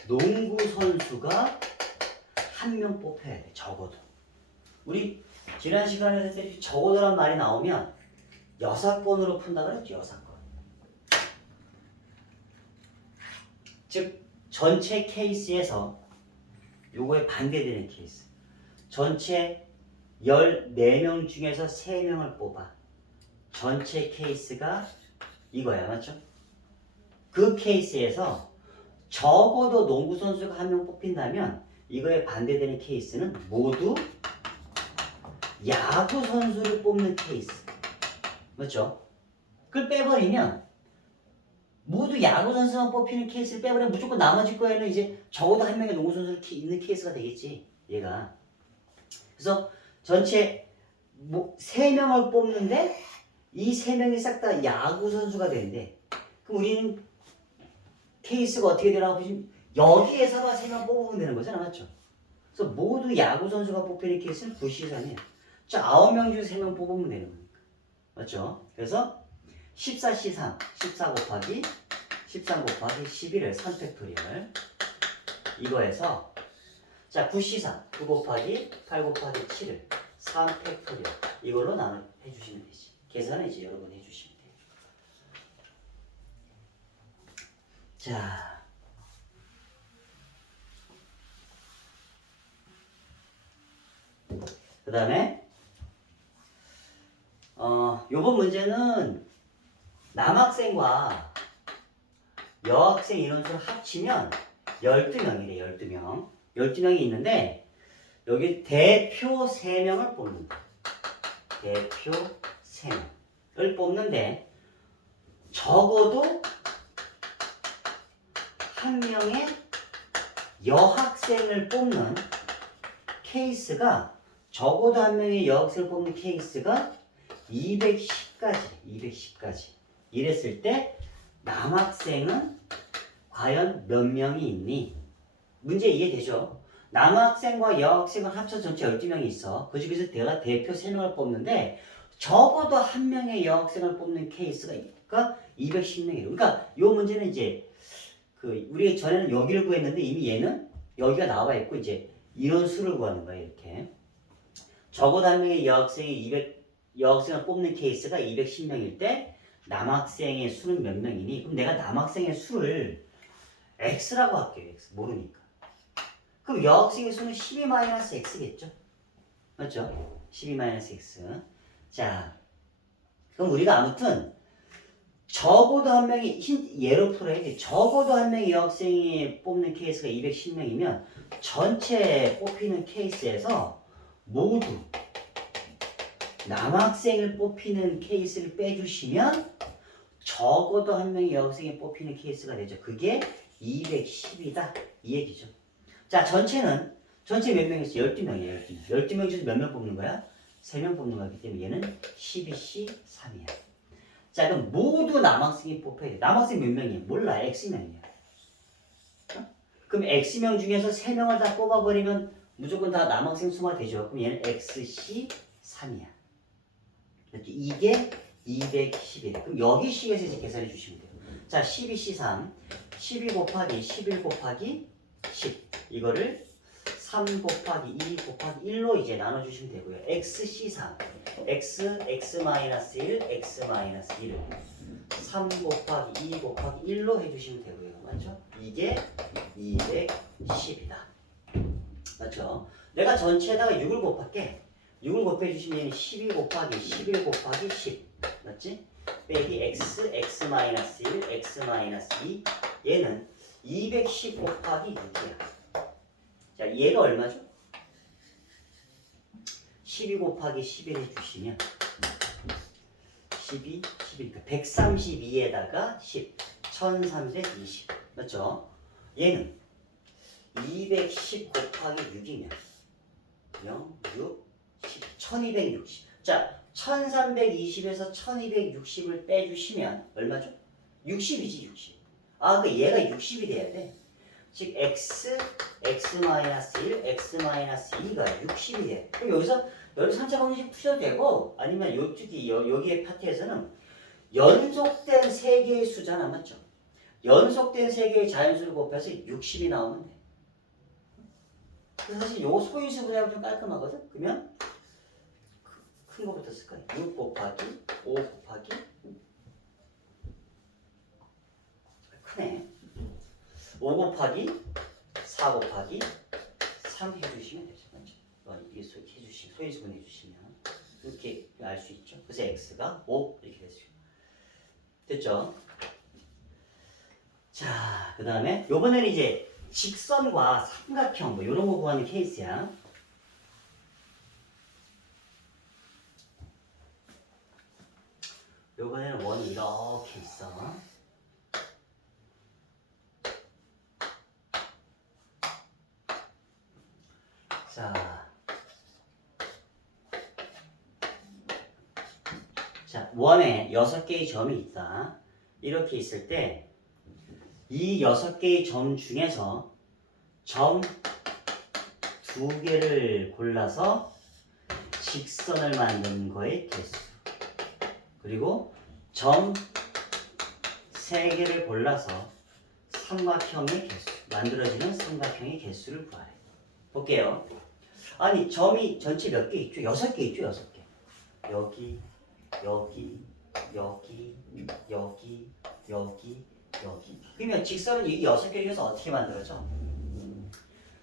농구 선수가 1명 뽑혀야 돼. 적어도. 우리 지난 시간에 했을 적어도란 말이 나오면 6건으로 푼다 그랬죠. 6건. 즉 전체 케이스에서 요거에 반대되는 케이스. 전체 14명 중에서 3명을 뽑아. 전체 케이스가 이거야. 맞죠? 그 케이스에서 적어도 농구 선수가 1명 뽑힌다면 이거에 반대되는 케이스는 모두 야구 선수를 뽑는 케이스. 맞죠? 그걸 빼버리면 모두 야구 선수만 뽑히는 케이스를 빼버리면 무조건 나머지 거에는 이제 적어도 1명의 농구 선수를 있는 케이스가 되겠지. 얘가. 그래서 전체 3명을 뽑는데 이 3명이 싹 다 야구 선수가 되는데 그럼 우리는 케이스가 어떻게 되라고 보시면 여기에서만 3명 뽑으면 되는 거잖아. 맞죠? 그래서 모두 야구 선수가 뽑히는 케이스는 부시산이야. 자, 9명 중에 3명 뽑으면 되는 거니까. 맞죠? 그래서 14, 13, 14 곱하기 13 곱하기 11을 3팩토리얼 이거에서 자, 9C3, 9 곱하기 8 곱하기 7을 3팩토리얼 이걸로 나눠 해주시면 되지. 계산은 이제 여러분이 해주시면 돼요. 자, 그 다음에 요번 문제는 남학생과 여학생 인원수를 합치면 12명이래. 12명. 12명이 있는데 여기 대표 3명을 뽑는다. 대표 3명을 뽑는데 적어도 한 명의 여학생을 뽑는 케이스가 적어도 한 명의 여학생을 뽑는 케이스가 210까지 이랬을 때 남학생은 과연 몇 명이 있니? 문제 이해되죠? 남학생과 여학생을 합쳐 전체 12명이 있어. 그 중에서 내가 대표 3명을 뽑는데 적어도 한 명의 여학생을 뽑는 케이스가 210명이에요. 그러니까 이 문제는 이제 우리 전에는 여기를 구했는데 이미 얘는 여기가 나와 있고 이제 인원수를 구하는 거예요. 이렇게. 적어도 한 명의 여학생을 뽑는 케이스가 210명일 때 남학생의 수는 몇 명이니? 그럼 내가 남학생의 수를 X라고 할게요. X. 모르니까. 그럼 여학생의 수는 12-X겠죠? 맞죠? 12-X. 자, 그럼 우리가 아무튼 적어도 한 명이 예로 풀어야지. 적어도 한 명의 여학생이 뽑는 케이스가 210명이면 전체 뽑히는 케이스에서 모두 남학생을 뽑히는 케이스를 빼주시면 적어도 한 명의 여학생이 뽑히는 케이스가 되죠. 그게 210이다. 이 얘기죠. 자, 전체 몇 명이었어? 12명이에요. 12명 중에서 몇 명 뽑는 거야? 3명 뽑는 거기 때문에 얘는 12C3이야. 자, 그럼 모두 남학생이 뽑혀야 돼. 남학생 몇 명이야? 몰라. X명이야. 그럼 X명 중에서 3명을 다 뽑아버리면 무조건 다 남학생 수가 되죠. 그럼 얘는 XC3이야. 이렇게 이게 210이래. 그럼 여기 C에서 이제 계산해 주시면 돼요. 자, 12C3, 12 곱하기 11 곱하기 10 이거를 3 곱하기 2 곱하기 1로 이제 나눠주시면 되고요. XC3, X, X-1, X-1을 3 곱하기 2 곱하기 1로 해주시면 되고요. 맞죠? 이게 210이다. 맞죠? 내가 전체에다가 6을 곱할게. 6을 곱해주시면 12 곱하기 11 곱하기 10 맞지? 빼기 X, X-1, X-2 얘는 210 곱하기 6이야. 자, 얘가 얼마죠? 12 곱하기 11 해주시면 12, 11, 132에다가 10, 1320 맞죠? 얘는 210 곱하기 6이면 0, 6, 10, 1260 자, 1320에서 1260을 빼주시면 얼마죠? 60이지 60 아, 그 얘가 60이 돼야 돼 즉 x, x-1, x-2가 60이 돼. 그럼 여기서 3차 방정식 푸셔도 되고 아니면 요쪽이 여기의 파트에서는 연속된 3개의 수잖아 맞죠? 연속된 3개의 자연수를 곱해서 60이 나오면 돼. 그래서 사실 요 소인수 분해하면 좀 깔끔하거든? 그러면 큰 거부터 쓸 거야. 6 곱하기 5 곱하기 크네. 5 곱하기 4 곱하기 3 해주시면 되죠. 맞죠? 이게 해주시면, 소인수분 해주시면 이렇게 알 수 있죠. 그래서 x가 5 이렇게 됐어요. 됐죠? 자, 그 다음에 요번에는 이제 직선과 삼각형 뭐 이런 거 구하는 케이스야. 요번에는 원이 이렇게 있어. 자, 원에 6개의 점이 있다. 이렇게 있을 때 이 6개의 점 중에서 점 2개를 골라서 직선을 만드는 거의 개수 그리고 점 3개를 골라서 삼각형의 개수 만들어지는 삼각형의 개수를 구하래. 볼게요. 아니 점이 전체 몇 개 있죠? 6개 있죠? 6개. 여기 여기 여기 여기 여기 여기 그러면 직선은 이 6개 중에서 어떻게 만들어져?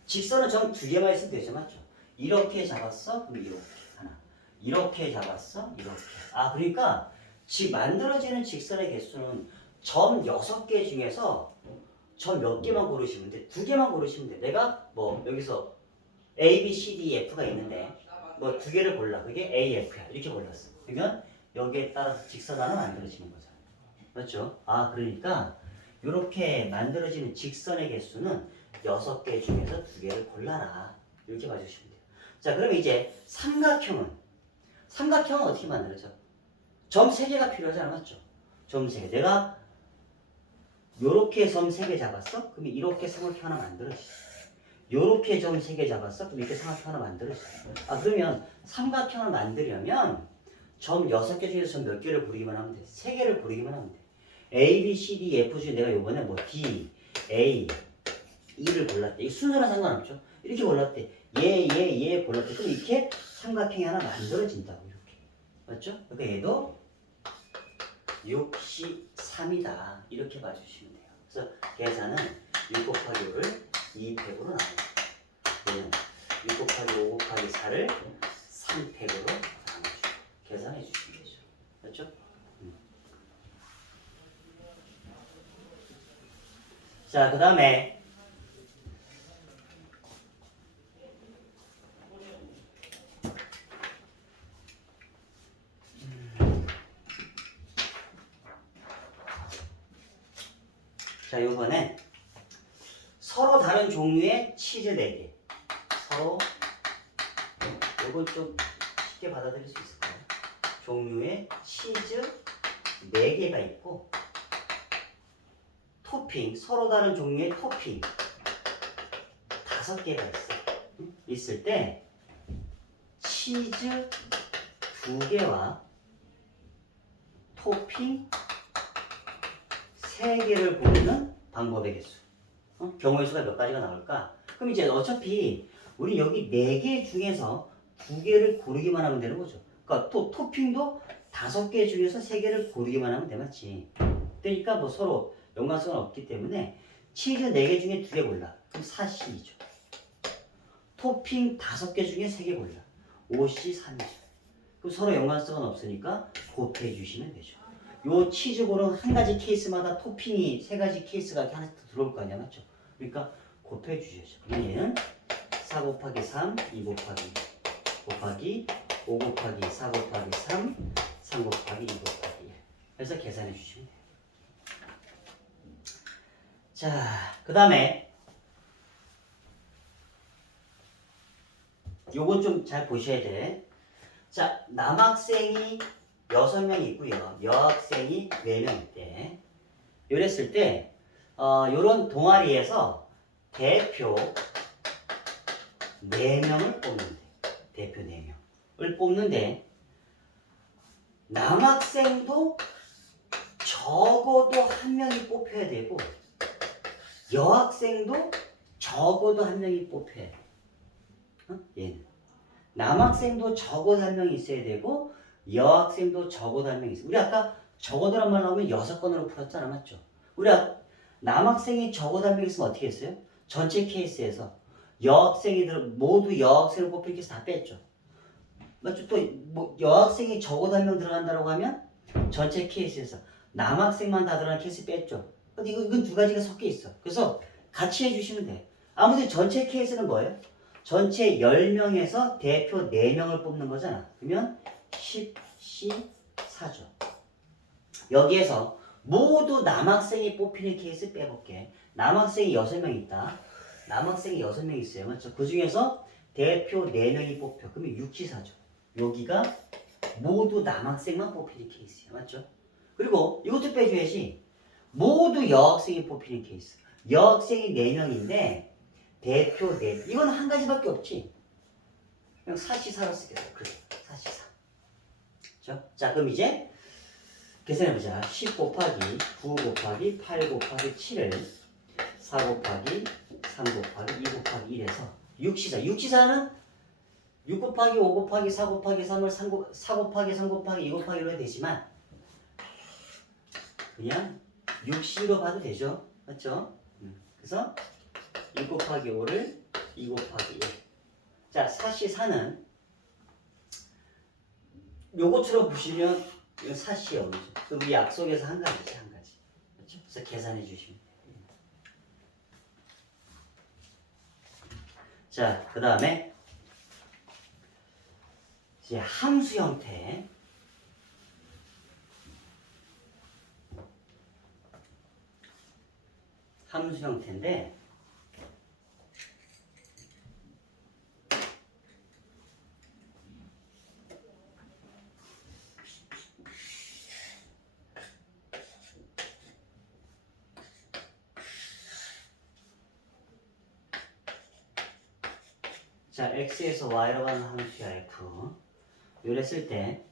직선은 점 2개만 있으면 되죠 맞죠? 이렇게 잡았어? 그럼 이렇게 하나 이렇게 잡았어? 이렇게 아 그러니까 만들어지는 직선의 개수는 점 6개 중에서 점 몇 개만 고르시면 돼 2개만 고르시면 돼 내가 뭐 여기서 A, B, C, D, F가 있는데 뭐 2개를 골라 그게 A, F야 이렇게 골랐어 그러면 여기에 따라서 직선 하나 만들어지는 거잖아 맞죠? 아 그러니까 이렇게 만들어지는 직선의 개수는 6개 중에서 2개를 골라라 이렇게 봐주시면 돼요 자 그러면 이제 삼각형은 어떻게 만들어져? 점 3개가 필요하잖아 맞죠? 점 3개 내가 요렇게 점 3개 잡았어? 그러면 이렇게 삼각형 하나 만들어지 요렇게 점 3개 잡았어? 그럼 이렇게 삼각형 하나 만들어지 아 그러면 삼각형을 만들려면 점 6개 중에서 점 몇 개를 고르기만 하면 돼 3개를 고르기만 하면 돼 A, B, C, D, F 중에 내가 요번에 뭐 D, A, E를 골랐대 이 순서랑 상관없죠 이렇게 골랐대 얘 골랐대 그럼 이렇게 삼각형이 하나 만들어진다고 이렇게 맞죠? 그러니까 얘도 63이다 이렇게 봐주시면 돼요 그래서 계산은 6 곱하기 5를 2팩으로 나눠요 얘는 6 곱하기 5 곱하기 4를 3팩으로 나눠주고 계산해 주시면 되죠 맞죠? 자, 그 다음에 자, 요번엔 서로 다른 종류의 치즈 4개 서로 요건 좀 쉽게 받아들일 수 있을까요? 종류의 치즈 4개가 있고 토핑, 서로 다른 종류의 토핑 5개가 있어. 있을 때 치즈 2개와 토핑 3개를 고르는 방법의 개수. 경우의 수가 몇 가지가 나올까? 그럼 이제 어차피 우리 여기 4개 중에서 2개를 고르기만 하면 되는 거죠. 그러니까 토핑도 5개 중에서 3개를 고르기만 하면 돼, 맞지? 그러니까 뭐 서로 연관성은 없기 때문에 치즈 4개 중에 2개 골라. 그럼 4C이죠. 토핑 5개 중에 3개 골라. 5C, 3이죠. 그럼 서로 연관성은 없으니까 곱해 주시면 되죠. 요 치즈볼은 한 가지 케이스마다 토핑이 3가지 케이스가 이렇게 하나씩 더 들어올 거 아니야, 맞죠? 그러니까 곱해 주셔야죠. 그럼 얘는 4 곱하기 3, 2 곱하기 5 곱하기 4 곱하기 3, 3 곱하기 2 곱하기 1. 그래서 계산해 주시면 돼요. 자, 그 다음에 요거 좀 잘 보셔야 돼. 자, 남학생이 6명 있고요. 여학생이 4명 있대. 이랬을 때 요런 동아리에서 대표 4명을 뽑는데, 대표 4명을 뽑는데 남학생도 적어도 1명이 뽑혀야 되고 여학생도 적어도 1명이 뽑혀야 돼. 얘는 남학생도 적어도 1명이 있어야 되고 여학생도 적어도 1명이 있어요. 우리 아까 적어도란 말 나오면 6건으로 풀었잖아, 맞죠? 우리 남학생이 적어도 1명 있으면 어떻게 했어요? 전체 케이스에서 여학생이들 모두 여학생을 뽑힐 케이스 다 뺐죠. 맞죠? 또 뭐 여학생이 적어도 1명 들어간다고 하면 전체 케이스에서 남학생만 다 들어가는 케이스 뺐죠. 근데 이건 2가지가 섞여 있어. 그래서 같이 해주시면 돼. 아무튼 전체 케이스는 뭐예요? 전체 10명에서 대표 4명을 뽑는 거잖아. 그러면 10C4죠. 여기에서 모두 남학생이 뽑히는 케이스 빼볼게. 남학생이 6명 있다. 남학생이 6명 있어요. 맞죠? 그 중에서 대표 4명이 뽑혀. 그러면 6C4죠. 여기가 모두 남학생만 뽑히는 케이스예요. 맞죠? 그리고 이것도 빼줘야지. 모두 여학생이 뽑히는 케이스. 여학생이 4명인데 대표 4명. 이건 한 가지밖에 없지. 그냥 4C4로 쓰겠어. 그래. 4C4. 그렇죠? 자, 그럼 이제 계산해보자. 10 곱하기 9 곱하기 8 곱하기 7을 4 곱하기 3 곱하기 2 곱하기 1에서 6C4. 6C4는 6 곱하기 5 곱하기 4 곱하기 3을 4 곱하기 3 곱하기 2 곱하기 1로 되지만 그냥 6C로 봐도 되죠. 맞죠? 그래서 1 곱하기 5를 2 곱하기 1. 자, 4C4는 요것처럼 보시면 이건 4C에 오죠. 그럼 우리 약속에서 한 가지지, 한 가지. 그렇죠? 그래서 계산해 주시면 돼요. 자, 그 다음에 이제 함수 형태. 함수 형태인데 자, x에서 y로 가는 함수야 f. 이랬을 때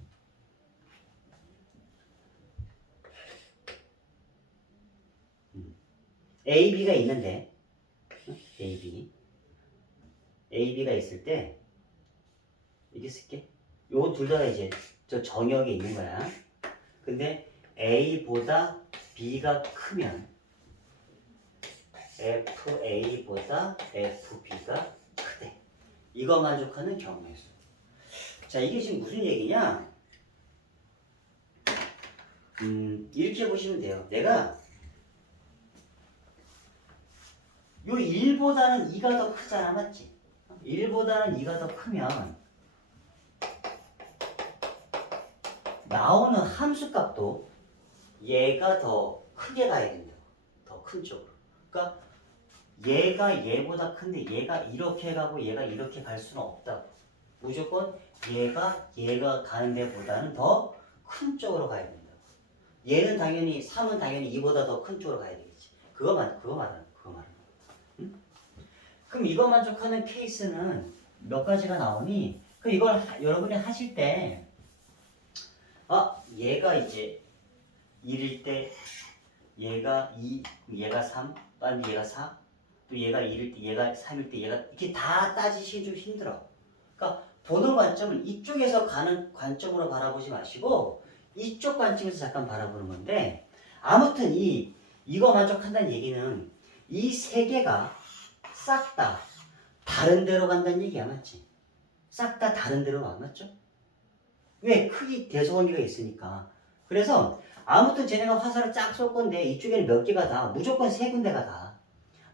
a, b가 있는데 a, b가 있을 때 이렇게 쓸게. 요거 둘 다 이제 저 정역에 있는 거야. 근데 a보다 b가 크면 fa보다 fb가 크대. 이거 만족하는 경우의 수. 자, 이게 지금 무슨 얘기냐? 이렇게 보시면 돼요. 내가 요 1보다는 2가 더 크잖아, 맞지? 1보다는 2가 더 크면 나오는 함수값도 얘가 더 크게 가야 된다. 더 큰 쪽으로. 그러니까 얘가 얘보다 큰데 얘가 이렇게 가고 얘가 이렇게 갈 수는 없다고. 무조건 얘가 가는 데보다는 더 큰 쪽으로 가야 된다고. 얘는 당연히 3은 당연히 2보다 더 큰 쪽으로 가야 되겠지. 그거 말하는 거야. 응? 그럼 이거 만족하는 케이스는 몇 가지가 나오니? 그럼 이걸 여러분이 하실 때 얘가 이제 1일 때 얘가 2, 얘가 3, 또 아니면 얘가 4, 또 얘가 1일 때 얘가 3일 때 얘가 이렇게 다 따지시기 좀 힘들어. 그러니까 보는 관점을 이쪽에서 가는 관점으로 바라보지 마시고 이쪽 관점에서 잠깐 바라보는 건데 아무튼 이거 만족한다는 얘기는 이 세 개가 싹 다 다른 데로 간다는 얘기야, 맞지? 싹 다 다른 데로 가, 맞죠? 왜? 크기 대소관계가 있으니까. 그래서 아무튼 쟤네가 화살을 쫙 쏠 건데 이쪽에는 몇 개가 다 무조건 세 군데가 다.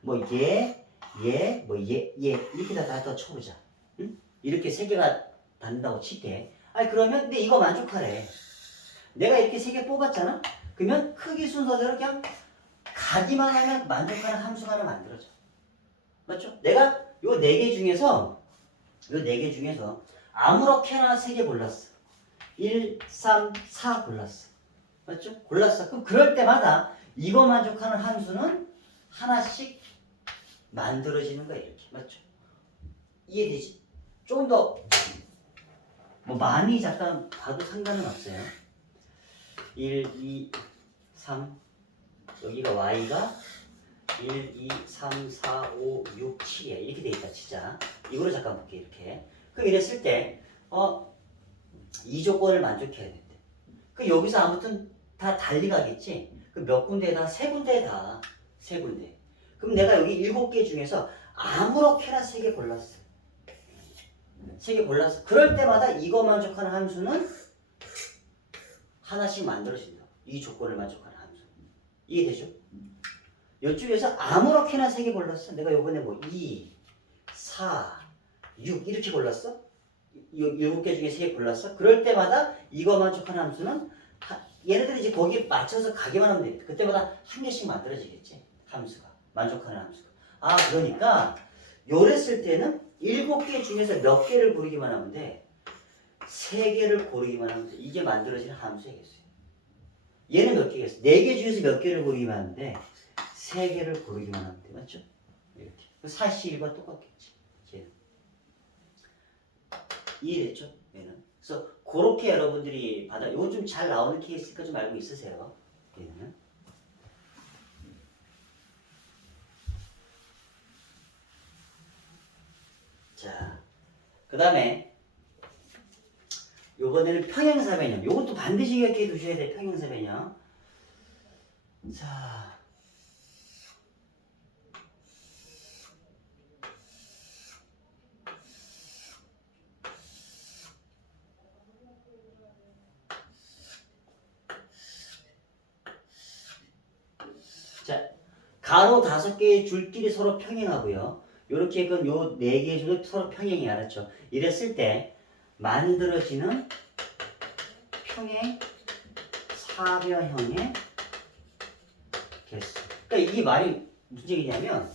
뭐 얘 이렇게 다 쳐보자. 응? 이렇게 세 개가 닿는다고 칠게. 아니 그러면 근데 이거 만족하래. 내가 이렇게 세 개 뽑았잖아? 그러면 크기 순서대로 그냥 가기만 하면 만족하는 함수가 하나 만들어져. 맞죠? 내가 요 네 개 중에서 아무렇게나 세 개 골랐어. 1, 3, 4 골랐어. 맞죠? 골랐어. 그럼 그럴 때마다 이거 만족하는 함수는 하나씩 만들어지는 거야, 이렇게. 맞죠? 이해되지? 조금 더, 뭐, 많이 잠깐 봐도 상관은 없어요. 1, 2, 3. 여기가 y가 1, 2, 3, 4, 5, 6, 7이야. 이렇게 돼 있다, 진짜. 이거를 잠깐 볼게, 이렇게. 그럼 이랬을 때, 이 조건을 만족해야 된대. 그 여기서 아무튼 다 달리 가겠지? 그 몇 군데다? 세 군데다. 세 군데. 그럼 내가 여기 7개 중에서 아무렇게나 3개 골랐어. 3개 골랐어. 그럴 때마다 이거 만족하는 함수는 하나씩 만들어진다. 이 조건을 만족하는 함수. 이해되죠? 이쪽에서 아무렇게나 3개 골랐어. 내가 요번에 뭐 2, 4, 6 이렇게 골랐어. 7개 중에 3개 골랐어. 그럴 때마다 이거 만족하는 함수는 얘네들이 이제 거기에 맞춰서 가기만 하면 돼. 그때마다 한 개씩 만들어지겠지. 함수가. 만족하는 함수가. 아, 그러니까 요랬을 때는 7개 중에서 몇 개를 고르기만 하면 돼. 3개를 고르기만 하면 돼. 이게 만들어지는 함수이겠어요. 얘는 몇 개겠어? 4개 중에서 몇 개를 고르기만 하면 돼. 3개를 고르기만 하면 돼. 맞죠? 이렇게. 41과 똑같겠지. 얘는. 이해됐죠? 얘는. 그래서 그렇게 여러분들이 이건 좀 잘 나오는 케이스니까 좀 알고 있으세요. 얘는. 자, 그 다음에 요번에는 평행사 변형. 요것도 반드시 기억해 두셔야 돼. 평행사 변형. 자, 가로 5개의 줄끼리 서로 평행하고요. 요렇게 요 4개의 줄도 서로 평행이 알았죠. 이랬을 때 만들어지는 평행 사변형의 개수. 그러니까 이게 말이 무슨 얘기냐면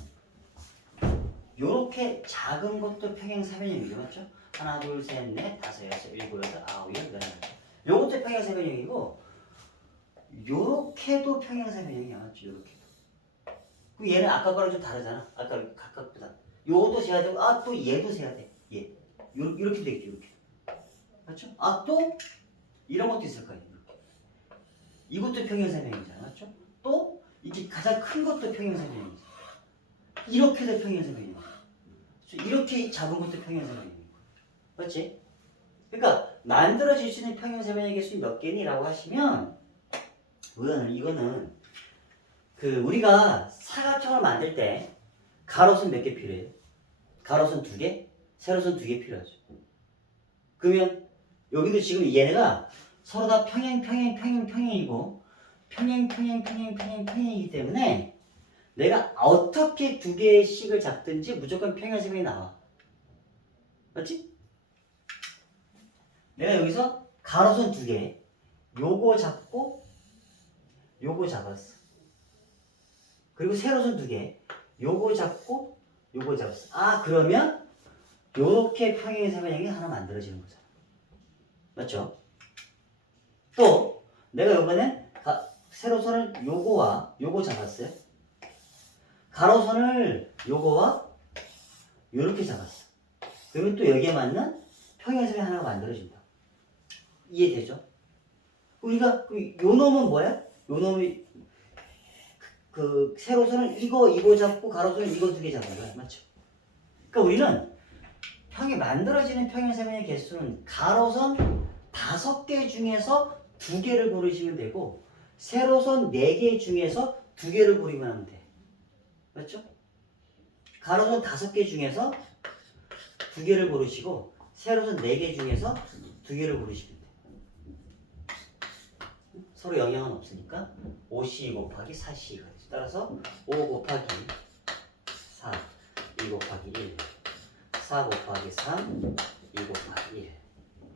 요렇게 작은 것도 평행 사변형이죠. 맞죠? 하나, 둘, 셋, 넷, 다섯, 여섯, 일곱, 여덟, 아홉, 열, 열하나. 요것도 평행 사변형이고 요렇게도 평행 사변형이야. 맞죠? 요렇게. 그 얘는 아까 거랑 좀 다르잖아. 아까 각각보다. 요것도 세야 되고, 또 얘도 세야 돼. 얘. 이렇게 되겠죠, 이렇게. 맞죠? 또 이런 것도 있을 거예요. 이렇게. 이것도 평행사변형이잖아. 맞죠? 또 이게 가장 큰 것도 평행사변형이지. 이렇게도 평행사변형이고. 이렇게 작은 것도 평행사변형이고. 맞지? 그러니까 만들어질 수 있는 평행사변형의 개수는 몇 개니? 라고 하시면 이거는 우리가 사각형을 만들 때 가로선 몇 개 필요해요? 가로선 2개? 세로선 2개 필요하죠. 그러면 여기도 지금 얘네가 서로 다 평행이고 평행이기 때문에 내가 어떻게 2개의 식을 잡든지 무조건 평행사변이 나와. 맞지? 내가 여기서 가로선 2개 요거 잡고 요거 잡았어. 그리고 세로선 2개 요거 잡고 요거 잡았어. 그러면 요렇게 평행사변형이 하나 만들어지는 거잖아. 맞죠? 또 내가 요번에 세로선을 요거와 요거 잡았어요. 가로선을 요거와 요렇게 잡았어. 그러면 또 여기에 맞는 평행사변 하나가 만들어진다. 이해되죠? 우리가 요 놈은 뭐야? 요 놈이 그 세로선은 이거 잡고 가로선은 이거 두 개 잡은 거야. 맞죠? 그러니까 우리는 만들어지는 평행세면의 개수는 가로선 5개 중에서 2개를 고르시면 되고 세로선 4개 중에서 2개를 고르면 하면 돼. 맞죠? 가로선 5개 중에서 2개를 고르시고 세로선 4개 중에서 2개를 고르시면 돼. 서로 영향은 없으니까 5c 곱하기 4c가 되죠. 따라서 5 곱하기 4, 2 곱하기 1, 4 곱하기 3, 2 곱하기 1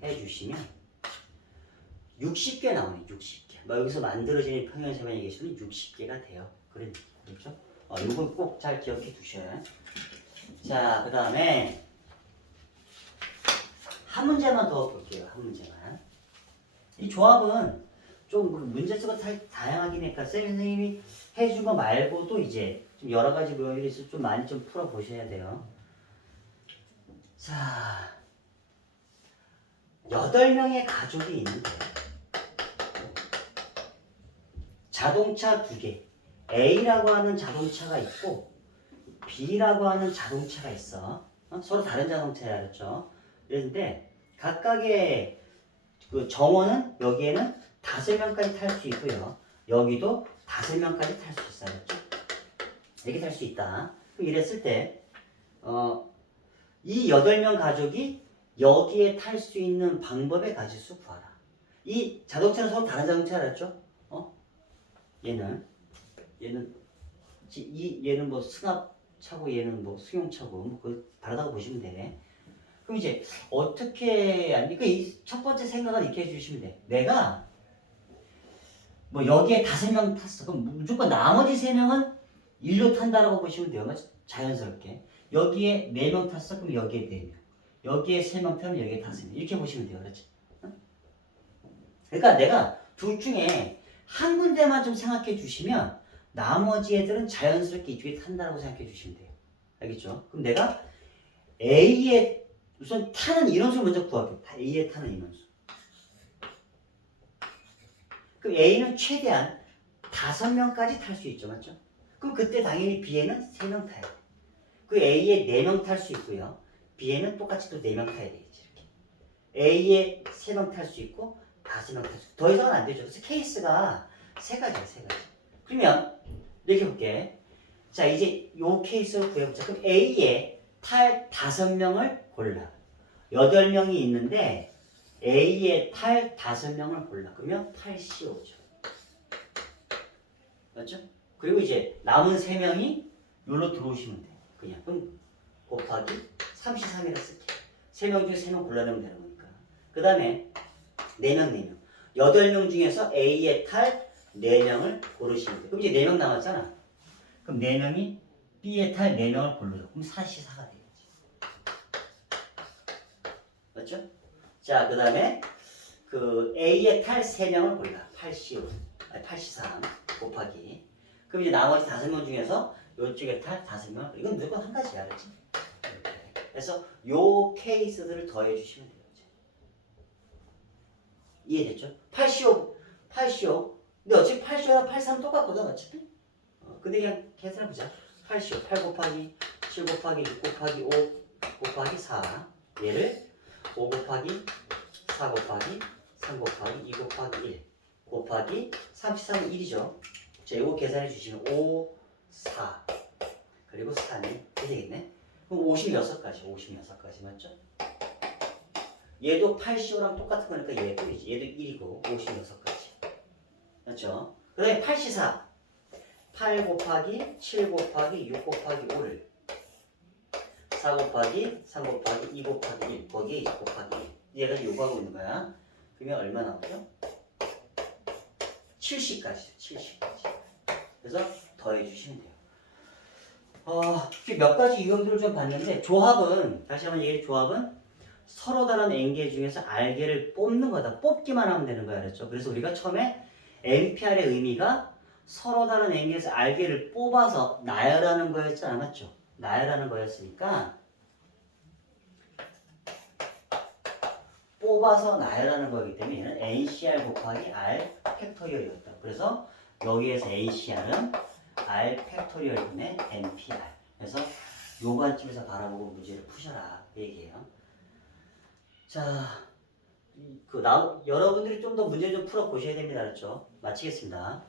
해주시면 60개 나오네. 60개. 여기서 만들어지는 평행세면의 개수는 60개가 돼요. 그렇죠? 이건 꼭 잘 기억해 두셔요. 자, 그 다음에 한 문제만 더 볼게요. 한 문제만. 이 조합은 좀 문제수가 다양하긴 하니까 선생님이 해준 거 말고도 이제 좀 여러 가지 모형이 있어서 좀 많이 좀 풀어 보셔야 돼요. 자, 8명의 가족이 있는데 자동차 2개, A라고 하는 자동차가 있고 B라고 하는 자동차가 있어. 서로 다른 자동차야, 알았죠? 그런데 각각의 그 정원은 여기에는 5명까지 탈 수 있고요. 여기도 5명까지 탈 수 있어, 알았죠? 이렇게 탈 수 있다. 그럼 이랬을 때 이 8명 가족이 여기에 탈 수 있는 방법의 가지수 구하라. 이 자동차는 서로 다른 자동차 알았죠? 얘는 얘는 뭐 승합차고 얘는 뭐 승용차고 뭐 그 다르다고 보시면 돼. 그럼 이제 어떻게 그러니까 이 첫 번째 생각은 이렇게 해주시면 돼. 내가 뭐 여기에 5명 탔어. 그럼 무조건 나머지 3명은 일로 탄다라고 보시면 돼요. 자연스럽게. 여기에 4명 탔어. 그럼 여기에 4명. 여기에 3명 타면 여기에 5명. 이렇게 보시면 돼요. 그렇지? 그러니까 내가 둘 중에 한 군데만 좀 생각해 주시면 나머지 애들은 자연스럽게 이쪽에 탄다라고 생각해 주시면 돼요. 알겠죠? 그럼 내가 A에 우선 타는 인원수 먼저 구할게요. A에 타는 인원수. 그럼 A는 최대한 5명까지 탈 수 있죠. 맞죠? 그럼 그때 당연히 B에는 3명 타야 돼. 그 A에 4명 탈 수 있고요. B에는 똑같이 또 4명 타야 되겠지. 이렇게. A에 3명 탈 수 있고 5명 탈 수 있고 더 이상은 안 되죠. 그래서 케이스가 3가지야. 3가지. 그러면 이렇게 볼게. 자, 이제 요 케이스를 구해보자. 그럼 A에 탈 5명을 골라. 8명이 있는데 A에 탈 5명을 골라. 그러면 8CO죠. 맞죠? 그리고 이제 남은 3명이 여기로 들어오시면 돼요. 그냥 그럼 곱하기 33이라 쓸게. 3명 중에 3명 골라내면 되는 거니까. 그 다음에 4명. 8명 중에서 A에 탈 4명을 고르시면 돼요. 그럼 이제 4명 남았잖아. 그럼 4명이 B에 탈 4명을 고르죠. 그럼 4C4가 되겠지. 맞죠? 자, 그 다음에 그 A에 탈 3명을 골라. 8C3 곱하기. 그럼 이제 나머지 5명 중에서 이쪽에 탈 5명. 이건 무조건 한 가지야. 그렇지? 그래서 요 케이스들을 더해 주시면 돼요. 이해됐죠? 8CO. 근데 어차피 8CO랑 83은 똑같거든, 어차피. 근데 그냥 계산해보자. 8CO, 8 곱하기 7 곱하기 6 곱하기 5 곱하기 4. 얘를 5 곱하기 4 곱하기 3 곱하기 2 곱하기 1 곱하기 33은 1이죠. 자, 이거 계산해 주시면 5, 4 그리고 3이 되겠네. 그럼 56가지 맞죠? 얘도 8CO랑 똑같은 거니까 얘도 1이고 56가지 맞죠? 그 다음에 8C4 8 곱하기 7 곱하기 6 곱하기 5를 4 곱하기 3 곱하기 2 곱하기 1 거기에 2 곱하기 1 얘가 요구하고 있는 거야. 그러면 얼마 나오죠? 70까지 그래서 더해 주시면 돼요. 몇 가지 유형들을 좀 봤는데 조합은 다시 한번 얘기해 조합은 서로 다른 N개 중에서 R개를 뽑는 거다. 뽑기만 하면 되는 거야. 알았죠? 그래서 우리가 처음에 NPR의 의미가 서로 다른 N개에서 R개를 뽑아서 나열하는 거였지 않았죠? 나열하는 거였으니까 뽑아서 나열하는 거기 때문에 얘는 NCR 곱하기 R 팩토리얼이었다. 그래서 여기에서 ACR은 R 팩토리얼분의 NPR. 그래서 요 관점에서 바라보고 문제를 푸셔라. 그 얘기예요. 자, 여러분들이 좀 더 문제 좀 풀어 보셔야 됩니다. 알았죠? 마치겠습니다.